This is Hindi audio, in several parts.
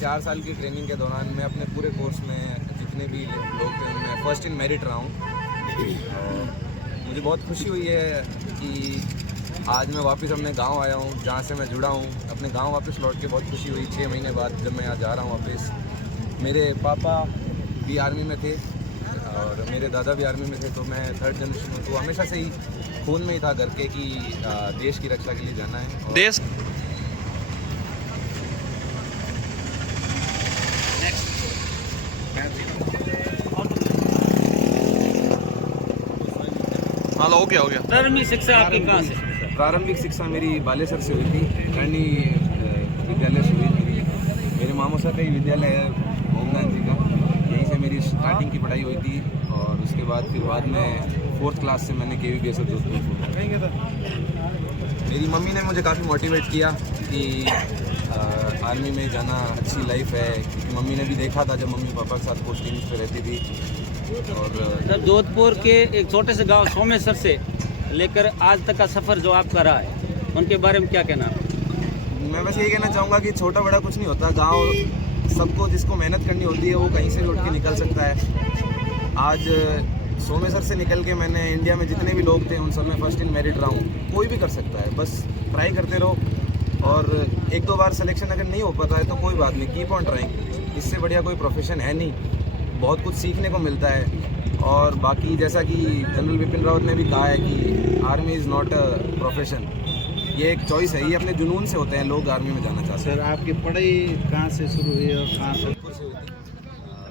4 साल की ट्रेनिंग के दौरान मैं अपने पूरे कोर्स में जितने भी लोग थे उनमें फर्स्ट इन मेरिट रहा हूँ। मुझे बहुत खुशी हुई है कि आज मैं वापस अपने गांव आया हूँ, जहाँ से मैं जुड़ा हूँ। अपने गांव वापस लौट के बहुत खुशी हुई 6 महीने बाद जब मैं यहाँ जा रहा हूँ वापस। मेरे पापा भी आर्मी में थे और मेरे दादा भी आर्मी में थे, तो मैं 3rd जनरेशन हूँ। तो हमेशा से ही खून में ही था करके कि देश की रक्षा के लिए जाना है। और देश हाँ हो गया प्रारंभिक शिक्षा आपकी कहाँ से? प्रारंभिक शिक्षा मेरी बालेसर से हुई थी, करनी विद्यालय से हुई मेरी। मेरे मामू साहब का ही विद्यालय है ओमनाथ जी का, यहीं से मेरी स्टार्टिंग की पढ़ाई हुई थी। और उसके बाद में 4th क्लास से मैंने KVBSF जोधपुर। मेरी मम्मी ने मुझे काफ़ी मोटिवेट किया कि आर्मी में जाना अच्छी लाइफ है, क्योंकि मम्मी ने भी देखा था जब मम्मी पापा के साथ पोस्टिंग पे रहती थी। और सर, जोधपुर के एक छोटे से गांव सोमेश्वर से लेकर आज तक का सफ़र जो आपका रहा है, उनके बारे में क्या कहना है? मैं बस यही कहना चाहूँगा कि छोटा बड़ा कुछ नहीं होता। गांव सबको, जिसको मेहनत करनी होती है वो कहीं से भी उठ के निकल सकता है। आज सोमेश्वर से निकल के मैंने इंडिया में जितने भी लोग थे उन सब में फर्स्ट इन मेरिट रहा हूँ। कोई भी कर सकता है, बस ट्राई करते रहो। और 1-2 बार सिलेक्शन अगर नहीं हो पाता है तो कोई बात नहीं, कीप ऑन ट्राइंग। इससे बढ़िया कोई प्रोफेशन है नहीं, बहुत कुछ सीखने को मिलता है। और बाकी जैसा कि जनरल बिपिन रावत ने भी कहा है कि army is not a profession, ये एक चॉइस है। ये अपने जुनून से होते हैं लोग आर्मी में जाना चाहते हैं। सर, आपकी पढ़ाई कहाँ से शुरू हुई और कहाँ से? जोधपुर से हुई थी। और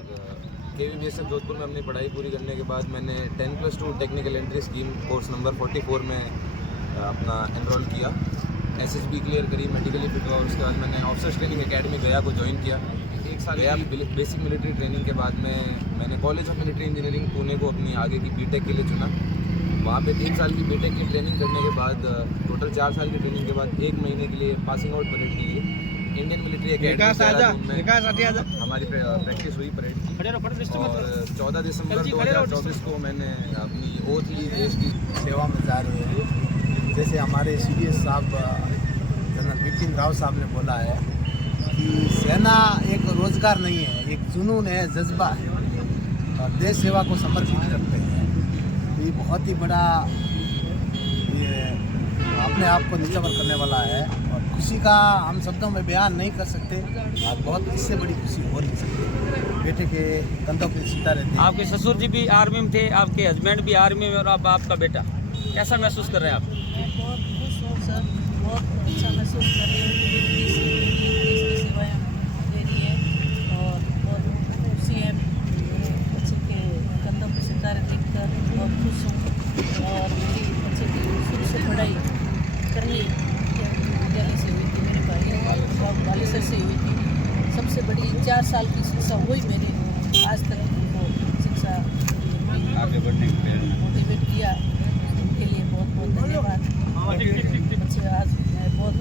KVBSF जोधपुर में अपनी पढ़ाई पूरी करने के बाद मैंने 10+2 technical entry scheme course number 44 में अपना एनरोल किया। SSB क्लियर करी, मेडिकली फिट हुआ। और उसके बाद मैंने ऑफिसर्स ट्रेनिंग एकेडमी गया को ज्वाइन किया। 1 साल गया बेसिक मिलिट्री ट्रेनिंग के बाद में मैंने college of military engineering Pune को अपनी आगे की बीटेक के लिए चुना। वहाँ पे 3 साल की बीटेक की ट्रेनिंग करने के बाद टोटल 4 साल की ट्रेनिंग के बाद 1 महीने के लिए पासिंग आउट परेड के लिए इंडियन मिलिट्री एकेडमी में हमारी प्रैक्टिस हुई परेड की। और 14 दिसंबर 2024 को मैंने अपनी ओथ ली देश की सेवा में जा रहे हैं। जैसे हमारे CDS साहब जनरल बिपिन रावत साहब ने बोला है कि सेना एक रोजगार नहीं है, एक जुनून है, जज्बा है और देश सेवा को समर्पित करते हैं। ये बहुत ही बड़ा, ये अपने आप को निचवर करने वाला है और खुशी का हम शब्दों में बयान नहीं कर सकते। आज बहुत इससे बड़ी खुशी हो नहीं सकती। बेटे के कंधों पे सीता रहते हैं। आपके ससुर जी भी आर्मी में थे, आपके हस्बैंड भी आर्मी में, और अब आपका बेटा, कैसा महसूस कर रहे हैं आप? मैं बहुत खुश हूँ सर, बहुत अच्छा महसूस कर रही हूँ कि बेटी इसकी सेवाएँ दे रही है और बहुत खुशी है। बच्चे के कंधों पर सितारे देखकर बहुत खुश हूँ। और मेरी बच्चे की शुरू से पढ़ाई करनी विद्यालय से हुई थी, मेरे भाई बालेसर से हुई थी। सबसे बड़ी 4 साल की शिक्षा हुई मेरी, आज तक उनको शिक्षा आगे बढ़ने के लिए मोटिवेट किया। उनके लिए बहुत बहुत धन्यवाद। बच्चे आज मैं बहुत